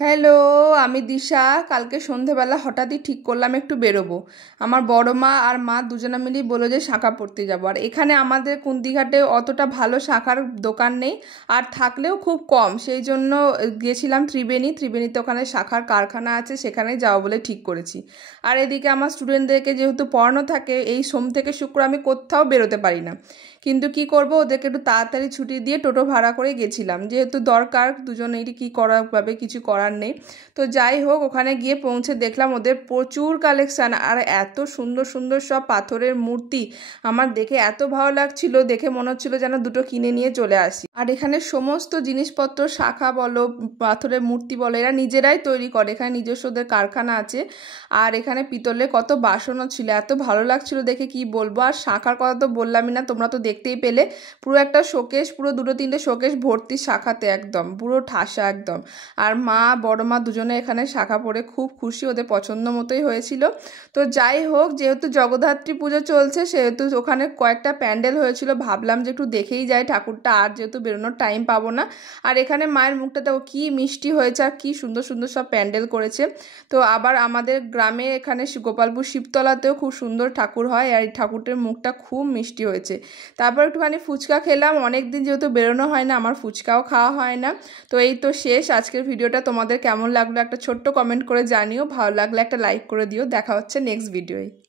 Hello, আমি দিশা। কালকে সন্ধেবেলা হঠাৎই ঠিক করলাম একটু বেরোবো। আমার বড় মা আর মা দুজনে মিলেই বললো যে শাঁখা পড়তে যাবো। আর এখানে আমাদের কুন্দিঘাটে অতটা ভালো শাঁখার দোকান নেই, আর থাকলেও খুব কম। সেই জন্য গিয়েছিলাম ত্রিবেণীতে, ওখানে শাঁখার কারখানা আছে, সেখানে যাবো বলে ঠিক করেছি। আর এদিকে আমার স্টুডেন্টদেরকে যেহেতু পড়ানো থাকে, এই সোম থেকে শুক্র আমি কোথাও বেরোতে পারি না। কিন্তু কি করব, ওদেরকে একটু তাড়াতাড়ি ছুটি দিয়ে টোটো ভাড়া করে গেছিলাম, যেহেতু দরকার দুজনেরই, কি করা পাবে, কিছু করার নেই। তো যাই হোক, ওখানে গিয়ে পৌঁছে দেখলাম ওদের প্রচুর কালেকশন, আর এত সুন্দর সুন্দর সব পাথরের মূর্তি। আমার দেখে এত ভালো লাগছিল, দেখে মনে হচ্ছিল যেন দুটো কিনে নিয়ে চলে আসি। আর এখানে সমস্ত জিনিসপত্র, শাঁখা বলো, পাথরের মূর্তি বলো, এরা নিজেরাই তৈরি করে, এখানে নিজস্ব ওদের কারখানা আছে। আর এখানে পিতলের কত বাসনও ছিল, এত ভালো লাগছিল দেখে কি বলবো। আর শাঁখার কথা তো বললামই না, তোমরা তো দেখতেই পেলে। পুরো একটা শোকেস, পুরো দুটো তিনটে শোকেস ভর্তি শাঁখাতে, একদম পুরো ঠাসা একদম। আর মা, বড় মা দুজনে এখানে শাঁখা পরে খুব খুশি, ওদের পছন্দ মতোই হয়েছিল। তো যাই হোক, যেহেতু জগদ্ধাত্রী পুজো চলছে, সেহেতু ওখানে কয়েকটা প্যান্ডেল হয়েছিল, ভাবলাম যে একটু দেখেই যায় ঠাকুরটা, আর যেহেতু বেরোনোর টাইম পাবো না। আর এখানে মায়ের মুখটাতেও কি মিষ্টি হয়েছে, আর কি সুন্দর সুন্দর সব প্যান্ডেল করেছে। তো আবার আমাদের গ্রামে এখানে গোপালপুর শিবতলাতেও খুব সুন্দর ঠাকুর হয়, আর এই ঠাকুরটার মুখটা খুব মিষ্টি হয়েছে। তারপর একটুখানি ফুচকা খেলাম, অনেকদিন যেহেতু বেরোনো হয় না, আমার ফুচকাও খাওয়া হয় না। তো এই তো শেষ আজকের ভিডিওটা। তোমাদের কেমন লাগলো একটা ছোট্ট কমেন্ট করে জানিও, ভালো লাগলে একটা লাইক করে দিও। দেখা হচ্ছে নেক্সট ভিডিওয়।